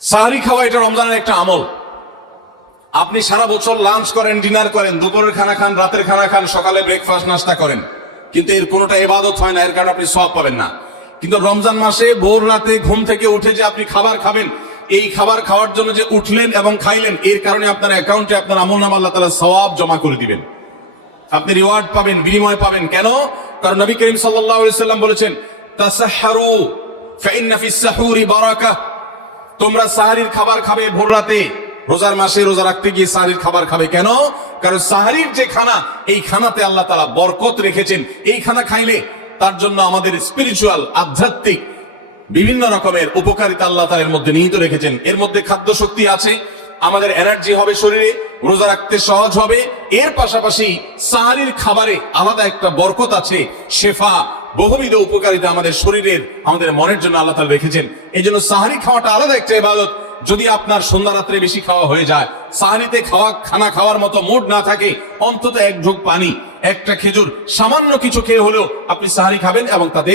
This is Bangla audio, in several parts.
সাহরি খাওয়া এটা রমজানের একটা আমল। আপনি সারা বছর লাঞ্চ করেন, ডিনার করেন, দুপুরের খানা খান, রাতের খানা খান, সকালে ব্রেকফাস্ট নাস্তা করেন, কিন্তু এর কোনোটা ইবাদত হয় না, এর কারণে আপনি সওয়াব পাবেন না। কিন্তু রমজান মাসে ভোর রাতে ঘুম থেকে উঠে যে আপনি খাবার খাবেন, এই খাবার খাওয়ার জন্য যে উঠলেন এবং খাইলেন, এর কারণে আপনার অ্যাকাউন্টে আপনার আমলনামা আল্লাহ তাআলা সওয়াব জমা করে দিবেন, আপনি রিওয়ার্ড পাবেন, বিনিময় পাবেন। কেন? কারণ নবী করিম সাল্লাল্লাহু আলাইহি সাল্লাম বলেছেন, তাসাহহারু ফাইন্না ফিস সাহুরি বারাকাহ। তোমরা সাহরির খাবার খাবে ভোর রাতে, রোজার মাসে রোজা রাখতে গিয়ে সাহরির খাবার খাবে। কেন? কারণ সাহরির যে খানা, এই খানাতে আল্লাহ তাআলা বরকত রেখেছেন। এই খানা খাইলে তার জন্য আমাদের স্পিরিচুয়াল, আধ্যাত্মিক বিভিন্ন রকমের উপকারিতা আল্লাহ তাআলা এর মধ্যে নিহিত রেখেছেন। এর মধ্যে খাদ্য শক্তি আছে, আমাদের এনার্জি হবে শরীরে, রোজা রাখতে সহজ হবে। এর পাশাপাশি সাহরির খাবারে আলাদা একটা বরকত আছে, শেফা, বহুবিধ উপকারিতা আমাদের শরীরের, আমাদের মনের জন্য আল্লাহ তাআলা রেখেছেন। এই জন্য সাহরি খাওয়াটা আলাদা একটা ইবাদত। যদি আপনার সন্ধ্যা রাত্রে বেশি খাওয়া হয়ে যায়, সাহরিতে খানা খাওয়ার মতো মুড না থাকে, অন্তত এক ঢোক পানি, একটা খেজুর, সামান্য কিছু খেয়ে হলেও আপনি সাহরি খাবেন এবং তাতে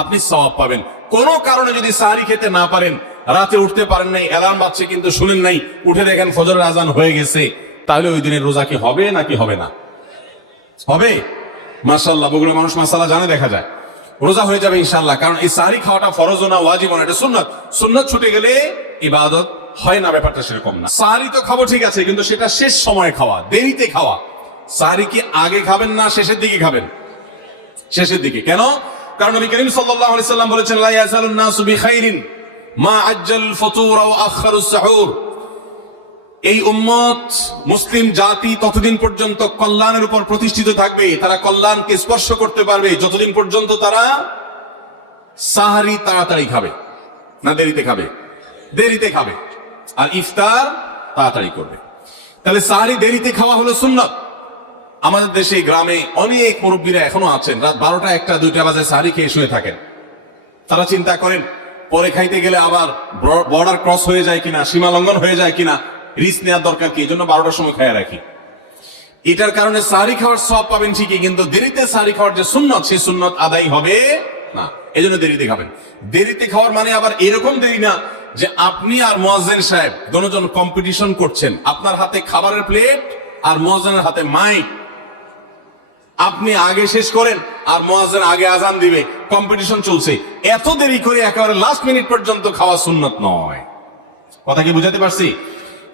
আপনি সওয়াব পাবেন। কোনো কারণে যদি সাহরি খেতে না পারেন, রাতে উঠতে পারেন নাই, অ্যালার্ম বাজছে কিন্তু শুনেন নাই, উঠে দেখেন ফজরের আজান হয়ে গেছে, তাহলে ওই দিনের রোজা কি হবে নাকি হবে না? হবে। মাশাআল্লাহ, বগুড়া মানুষ মাসালা জানে, দেখা যায় রোজা হয়ে যাবে ইনশাআল্লাহ। কারণ এই সাহরি খাওয়াটা ফরজও না, ওয়াজিবও না, এটা সুন্নাত। সুন্নাত ছুটে গেলে ইবাদত হয় না, ব্যাপারটা সেরকম না। সাহরি তো খাবো ঠিক আছে, কিন্তু সেটা শেষ সময়ে খাওয়া, দেরিতে খাওয়া। সাহরি কি আগে খাবেন না শেষের দিকে খাবেন? শেষের দিকে। কেন? কারণ নবী করিম সাল্লাল্লাহু আলাইহি সাল্লাম বলেছেন, লা ইয়াজালুন নাসু বিখাইরিন মা আজ্জাল ফুতুর ওয়া আখারুস সাহুর। এই উম্মত, মুসলিম জাতি ততদিন পর্যন্ত কল্যাণের উপর প্রতিষ্ঠিত থাকবে, তারা কল্যাণকে স্পর্শ করতে পারবে যতদিন পর্যন্ত তারা সাহরি তাড়াতাড়ি খাবে না দেরিতে খাবে? দেরিতে খাবে। আর ইফতার তাড়াতাড়ি করবে। তাহলে সাহরি দেরিতে খাওয়া হলো সুন্নাত। আমাদের দেশে গ্রামে অনেক মুরব্বীরা এখনো আছেন, রাত 12টা, 1টা, 2টা বাজে সাহরি খেয়ে শুয়ে থাকেন। তারা চিন্তা করেন পরে খাইতে গেলে আবার বর্ডার ক্রস হয়ে যায় কিনা, সীমা লঙ্ঘন হয়ে যায় কিনা, রিস্ক নেওয়ার দরকার কি, এই জন্য 12টার সময় খাইয়া রাখি। এটার কারণে সাহরি খাওয়ার সওয়াব পাবেন ঠিকই, কিন্তু দেরিতে সাহরি খাওয়ার যে সুন্নত, সেই সুন্নত আদায় হবে না। এই জন্য দেরিতে খাবেন। দেরিতে খাওয়ার মানে আবার এরকম দেরি না যে আপনি আর মুয়াজ্জিন সাহেব দুজন কম্পিটিশন করছেন, আপনার হাতে খাবারের প্লেট আর মুয়াজ্জিনের হাতে মাইক, আপনি আগে শেষ করেন আর মুয়াজ্জিন আগে আজান দিবে, কম্পিটিশন চলছে। এত দেরি করে একেবারে লাস্ট মিনিট পর্যন্ত খাওয়া সুন্নত নয়। কথা কি বুঝাতে পারছি?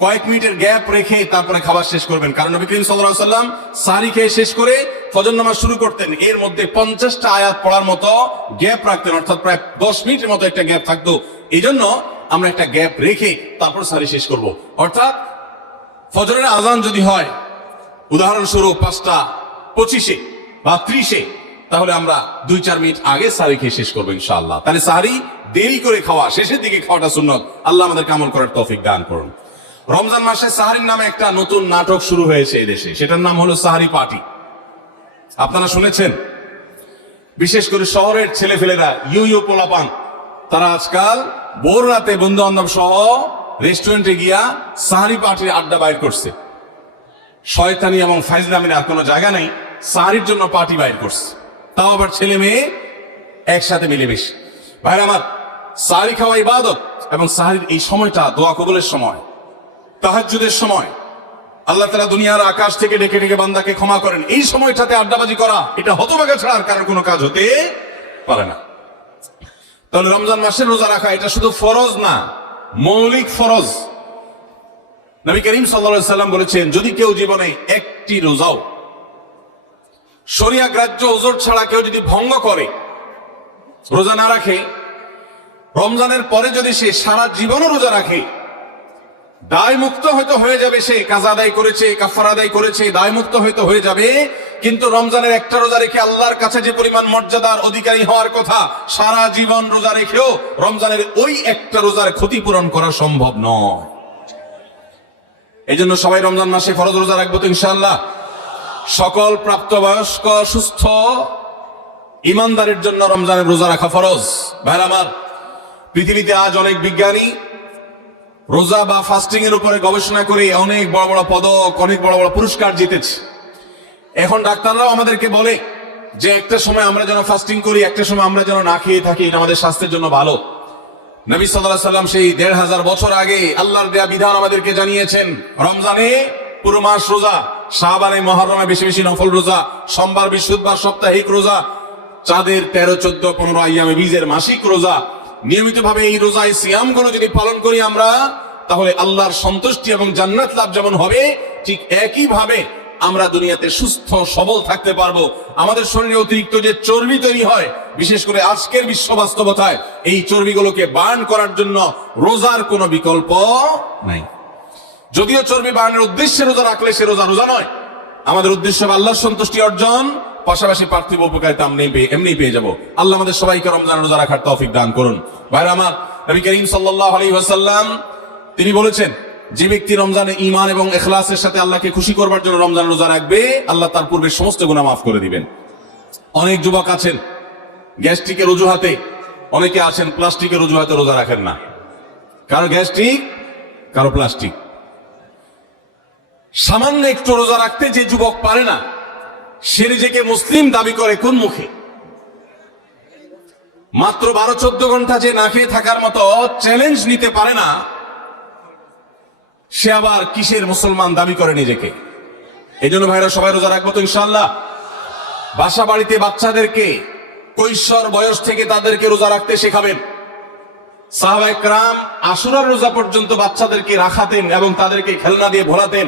কয়েক মিনিটের গ্যাপ রেখে তারপরে খাবার শেষ করবেন। কারণ নবী করিম সাল্লাল্লাহু আলাইহি ওয়াসাল্লাম সাহরি খেয়ে শেষ করে ফজর নামাজ শুরু করতেন, এর মধ্যে 50টা আয়াত পড়ার মতো গ্যাপ রাখতেন, অর্থাৎ প্রায় 10 মিনিটের মতো একটা গ্যাপ থাকতো। এই জন্য আমরা একটা গ্যাপ রেখে তারপর সাহরি শেষ করব। অর্থাৎ ফজরের আজান যদি হয় উদাহরণস্বরূপ 5:25 বা 30, তাহলে আমরা 2-4 মিনিট আগে সাহরি খেয়ে শেষ করবো ইনশাআল্লাহ। তাহলে সাহরি দেরি করে খাওয়া, শেষের দিকে খাওয়াটা সুন্নত। আল্লাহ আমাদেরকে আমল করার তৌফিক দান করুন। রমজান মাসে সাহরির নামে একটা নতুন নাটক শুরু হয়েছে এই দেশে, সেটার নাম হলো সাহরি পার্টি। আপনারা শুনেছেন? বিশেষ করে শহরের ছেলেফেলেরা, ইউ পোলাপান, তারা আজকাল ভোর রাতে বন্ধু বান্ধব সহ রেস্টুরেন্টে গিয়া সাহরি পার্টির আড্ডা বাইর করছে। শয়তানি এবং ফাইজলামির আর কোনো জায়গা নেই, সাহরির জন্য পার্টি বাইর করছে, তাও আবার ছেলে মেয়ে একসাথে মিলেমিশে। ভাইরা আমার, সাহরি খাওয়া ইবাদত, এবং সাহরির এই সময়টা দোয়া কবুলের সময়, তাহাজ্জুদের সময়। আল্লাহ তাআলা দুনিয়ার আকাশ থেকে ডেকে ডেকে বান্দাকে ক্ষমা করেন। এই সময়টাতে আড্ডাবাজি করা, এটা হতভাগা ছাড়া আর কারোর কোনো কাজ হতে পারে না। তাহলে রমজান মাসে রোজা রাখা এটা শুধু ফরজ না, মৌলিক ফরজ। নবী করিম সাল্লাল্লাহু আলাইহি সাল্লাম বলেছেন, যদি কেউ জীবনে একটি রোজাও শরিয়া গ্রাহ্য ওযর ছাড়া কেউ যদি ভঙ্গ করে, রোজা না রাখে, রমজানের পরে যদি সে সারা জীবনও রোজা রাখে, দায় মুক্ত হয়তো হয়ে যাবে। সে কাজা আদায় করেছে, কাফারা আদায় করেছে, দায় মুক্ত হয়তো হয়ে যাবে, কিন্তু রমজানের একটা রোজা রেখে আল্লাহর কাছে যে পরিমাণ মর্যাদার অধিকারী হওয়ার কথা, সারা জীবন রোজা রেখেও রমজানের ওই একটা রোজার ক্ষতিপূরণ করা সম্ভব নয়। এই জন্য সবাই রমজান মাসে ফরজ রোজা রাখবো তো ইনশাআল্লাহ। সকল প্রাপ্তবয়স্ক সুস্থ ইমানদারের জন্য রমজানের রোজা রাখা ফরজ। ভাইরা আমার, পৃথিবীতে আজ অনেক বিজ্ঞানী রোজা বা ফাস্টিং এর উপরে গবেষণা করে অনেক বড় বড় পদক, অনেক বড় বড় পুরস্কার জিতেছে। এখন ডাক্তাররাও আমাদেরকে বলে যে একটা সময় আমরা যেন ফাস্টিং করি, একটা সময় আমরা যেন না খেয়ে থাকি, এটা আমাদের স্বাস্থ্যের জন্য ভালো। নবী সাল্লাল্লাহু আলাইহি সাল্লাম সেই ১৫০০ বছর আগে আল্লাহর দেয়া বিধান আমাদেরকে জানিয়েছেন। রমজানে পুরো মাস রোজা, শাবানে মুহররমে বেশি বেশি নফল রোজা, সোমবার বৃহস্পতিবার সাপ্তাহিক রোজা, চাঁদের ১৩, ১৪, ১৫ আইয়ামে বীজের মাসিক রোজা। নিয়মিতভাবে এই রোজা, এই সিয়ামগুলো যদি পালন করি আমরা, তাহলে আল্লাহর সন্তুষ্টি এবং জান্নাত লাভ যেমন হবে, ঠিক একই ভাবে আমরা দুনিয়াতে সুস্থ সবল থাকতে পারবো। আমাদের শরীরে অতিরিক্ত যে চর্বি তৈরি হয়, বিশেষ করে আজকের বিশ্ব বাস্তবতায়, এই চর্বিগুলোকে বার্ন করার জন্য রোজার কোনো বিকল্প নাই। যদিও চর্বি বার্নের উদ্দেশ্যে রোজা রাখলে সে রোজা রোজা নয়। আমাদের উদ্দেশ্য আল্লাহর সন্তুষ্টি অর্জন, পাশাপাশি পার্থিব উপকারিতা এমনি পেয়ে যাব। আল্লাহ আমাদের সবাইকে রমজান রোজা রাখার তৌফিক দান করুন। ভাইরা আমার, নবী করিম সাল্লাল্লাহু আলাইহি ওয়াসাল্লাম তিনি বলেছেন, যে ব্যক্তি রমজানে ঈমান এবং ইখলাসের সাথে আল্লাহকে খুশি করবার জন্য রমজান রোজা রাখবে, আল্লাহ তার পূর্বের সমস্ত গুনাহ মাফ করে দিবেন। অনেক যুবক আছেন গ্যাস্ট্রিকের অজুহাতে, অনেকে আছেন প্লাস্টিকের অজুহাতে রোজা রাখেন না। কারো গ্যাস্ট্রিক, কারো প্লাস্টিক। সামান্য একটু রোজা রাখতে যে যুবক পারে না, সে নিজেকে মুসলিম দাবি করে কোন মুখে? মাত্র 12-14 ঘন্টা যে না খেয়ে থাকার মতো চ্যালেঞ্জ নিতে পারে না, সে আবার কিসের মুসলমান দাবি করে নিজেকে? এই জন্য ভাইরা সবাই রোজা রাখবো তো ইনশাআল্লাহ। বাসা বাড়িতে বাচ্চাদেরকে কৈশোর বয়স থেকে তাদেরকে রোজা রাখতে শেখাবেন। সাহাবায়ে কেরাম আশুরার রোজা পর্যন্ত বাচ্চাদেরকে রাখাতেন এবং তাদেরকে খেলনা দিয়ে ভোলাতেন,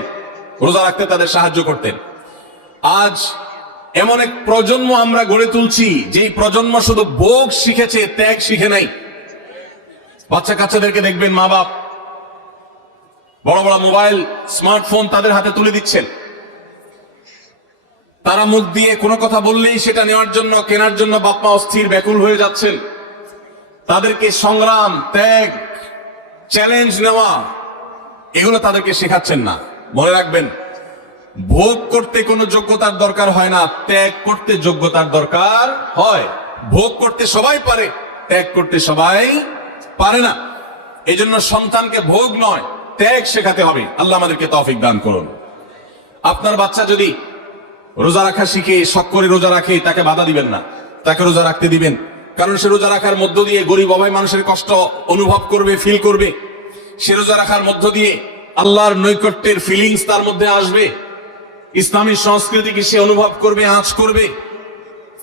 রোজা রাখতে তাদের সাহায্য করতেন। আজ এমন এক প্রজন্ম আমরা গড়ে তুলছি, যে প্রজন্ম শুধু ভোগ শিখেছে, ত্যাগ শিখে নাই। বাচ্চা কাচ্চাদেরকে দেখবেন মা বাপ বড় বড় মোবাইল, স্মার্টফোন তাদের হাতে তুলে দিচ্ছেন। তারা মুখ দিয়ে কোনো কথা বললেই সেটা নেওয়ার জন্য, কেনার জন্য বাপ মা অস্থির ব্যাকুল হয়ে যাচ্ছেন। তাদেরকে সংগ্রাম, ত্যাগ, চ্যালেঞ্জ নেওয়া, এগুলো তাদেরকে শেখাচ্ছেন না। মনে রাখবেন, ভোগ করতে কোনো যোগ্যতার দরকার হয় না, ত্যাগ করতে যোগ্যতার দরকার হয়। ভোগ করতে সবাই পারে, ত্যাগ করতে সবাই পারে না। এই জন্য সন্তানকে ভোগ নয়, ত্যাগ শেখাতে হবে। আল্লাহ আমাদেরকে তৌফিক দান করুন। আপনার বাচ্চা যদি রোজা রাখা শিখে, শখ করে রোজা রাখে, তাকে বাধা দিবেন না, তাকে রোজা রাখতে দিবেন। কারণ সে রোজা রাখার মধ্য দিয়ে গরিব অভাবী মানুষের কষ্ট অনুভব করবে, ফিল করবে। সে রোজা রাখার মধ্য দিয়ে আল্লাহর নৈকট্যের ফিলিংস তার মধ্যে আসবে, ইসলামী সংস্কৃতিকে সে অনুভব করবে, আঁচ করবে।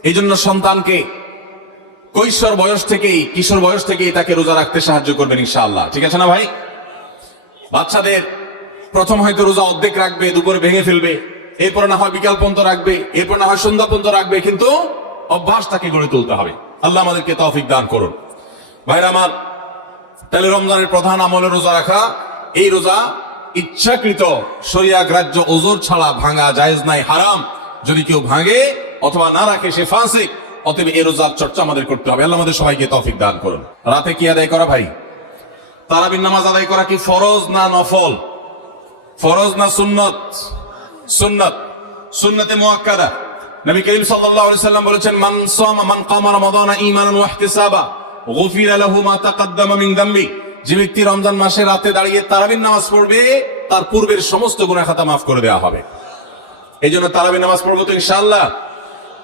এই জন্য সন্তানকে কৈশোর বয়স থেকেই, কিশোর বয়স থেকেই তাকে রোজা রাখতে সাহায্য করবেন ইনশাআল্লাহ। ঠিক আছে না ভাই? বাচ্চাদের প্রথম হয়তো রোজা অর্ধেক রাখবে, দুপুরে ভেঙে ফেলবে, এরপর না হয় বিকাল পর্যন্ত রাখবে, এরপর না হয় সন্ধ্যা পর্যন্ত রাখবে, কিন্তু অভ্যাস তাকে গড়ে তুলতে হবে। আল্লাহ আমাদেরকে তৌফিক দান করুন। ভাইরা আমার, তাহলে রমজানের প্রধান আমলে রোজা রাখা। এই রোজা ইচ্ছাকৃত শরিয়া গ্রাহ্য ওজর ছাড়া ভাঙা জায়েজ নাই, হারাম। যদি কেউ ভাঙে অথবা না রাখে সে ফাসিক। অতএব এই রোজার চর্চা আমাদের করতে হবে। আল্লাহ আমাদের সবাইকে তৌফিক দান করুন। রাতে কি আদায় করা ভাই? তারাবির নামাজ আদায় করা কি ফরজ না নফল? ফরজ না সুন্নত? সুন্নত, সুন্নতে মুআক্কাদা। নবী করিম সাল্লাল্লাহু আলাইহি সাল্লাম বলেছেন, মান সামা মান কামা রমাদানা ঈমানান ওয়া ইহতিসাবা গুফিরা লাহু মা তাকাদ্দামা মিন যামবি। যে ব্যক্তি রমজান মাসে রাতে দাঁড়িয়ে তারাবির নামাজ পড়বে, তার পূর্বের সমস্ত গুনাহ খাতা মাফ করে দেওয়া হবে। এই জন্য তারাবির নামাজ পড়বো তো ইনশাআল্লাহ।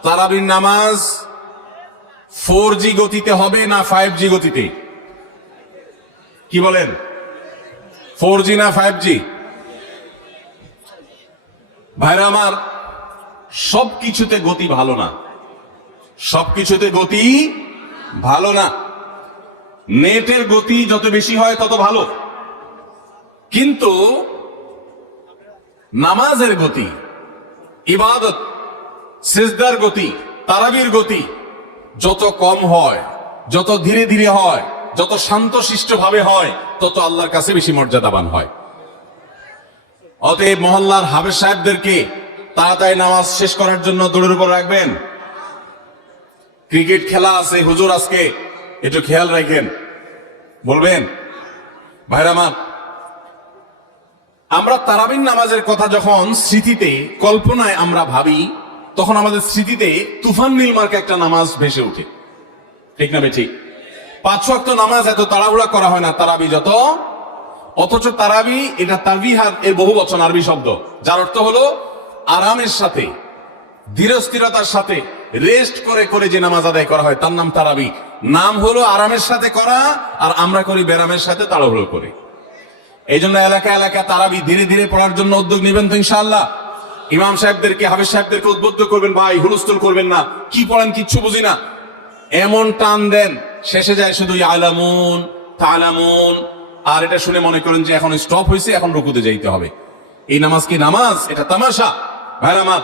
তারাবির নামাজ 4G গতিতে হবে না 5G গতিতে? কি বলেন? 4G না 5G? ভাইরা আমার, সবকিছুতে গতি ভালো না, সবকিছুতে গতি ভালো না। নেটের গতি যত বেশি হয় তত ভালো, কিন্তু নামাজের গতি, ইবাদত, সিজদার গতি, তারাবির গতি যত কম হয়, যত ধীরে ধীরে হয়, যত শান্তশিষ্ট ভাবে হয়, তত আল্লাহর কাছে বেশি মর্যাদাবান হয়। অতএব মহল্লার হাফেজ সাহেবদেরকে তাড়াতাড়ি নামাজ শেষ করার জন্য দৌড়ের উপর রাখবেন। ক্রিকেট খেলা আছে হুজুর আজকে, একটু খেয়াল রাখেন, বলবেন। ভাইরা আমার, আমরা তারাবির নামাজের কথা যখন স্মৃতিতে, কল্পনায় আমরা ভাবি, তখন আমাদের স্মৃতিতে তুফান নীল মার্কা একটা নামাজ ভেসে ওঠে। ঠিক না ঠিক? 5 ওয়াক্ত নামাজ এত তাড়াহুড়া করা হয় না তারাবি যত। অথচ তারাবি এটা তারবিহাত এর বহু বচন আরবি শব্দ, যার অর্থ হলো আরামের সাথে, ধীরস্থিরতার সাথে, রেস্ট করে করে যে নামাজ আদায় করা হয় তার নাম তারাবি। নাম হলো আরামের সাথে করা, আর আমরা করি ব্যারামের সাথে তাড়াহুড়ো করি। এই জন্য এলাকা এলাকা তারাবি ধীরে ধীরে পড়ার জন্য উদ্যোগ নেবেন তো ইনশাআল্লাহ। ইমাম সাহেবদেরকে, হাফেজ সাহেবদেরকে উদ্বুদ্ধ করবেন, ভাই হুলস্থুল করবেন না, কি পড়েন কিচ্ছু বুঝি না, এমন টান দেন শেষে যায় শুধু আলামুন তালামুন, আর এটা শুনে মনে করেন যে এখন স্টপ হয়েছে, এখন রুকুতে যাইতে হবে। এই নামাজ কি নামাজ? এটা তামাশা। ভাই আমার,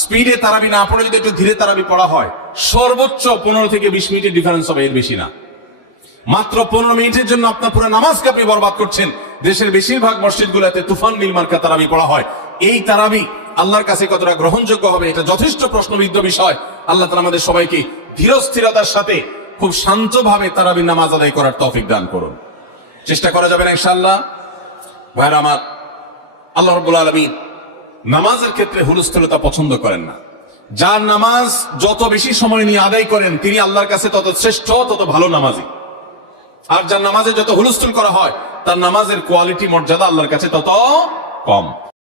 স্পিডে তারাবি না পড়ে যদি একটু ধীরে তারাবি পড়া হয়, সর্বোচ্চ 15 থেকে 20 মিনিটের ডিফারেন্স হবে, এর বেশি না। মাত্র 15 মিনিটের জন্য আপনার পুরো নামাজকে আপনি বরবাদ করছেন। দেশের বেশিরভাগ মসজিদগুলোতে তুফান মিল মার্কা তারাবি পড়া হয়। এই তারাবি আল্লাহর কাছে কতটা গ্রহণযোগ্য হবে, এটা যথেষ্ট প্রশ্নবিদ্ধ বিষয়। আল্লাহ তাআলা আমাদের সবাইকে ধীর স্থিরতার সাথে খুব শান্তভাবে তারাবি নামাজ আদায় করার তৌফিক দান করুন। চেষ্টা করা যাবে না ইনশাআল্লাহ। ভাইরা আমার, আল্লাহ রাব্বুল আলামিন নামাজের ক্ষেত্রে হুলস্থুলতা পছন্দ করেন না। যার নামাজ যত বেশি সময় নিয়ে আদায় করেন তিনি আল্লাহর কাছে তত শ্রেষ্ঠ, তত ভালো নামাজি। আর যার নামাজে যত হুলস্থুল করা হয় তার নামাজের কোয়ালিটি, মর্যাদা আল্লাহর কাছে তত কম।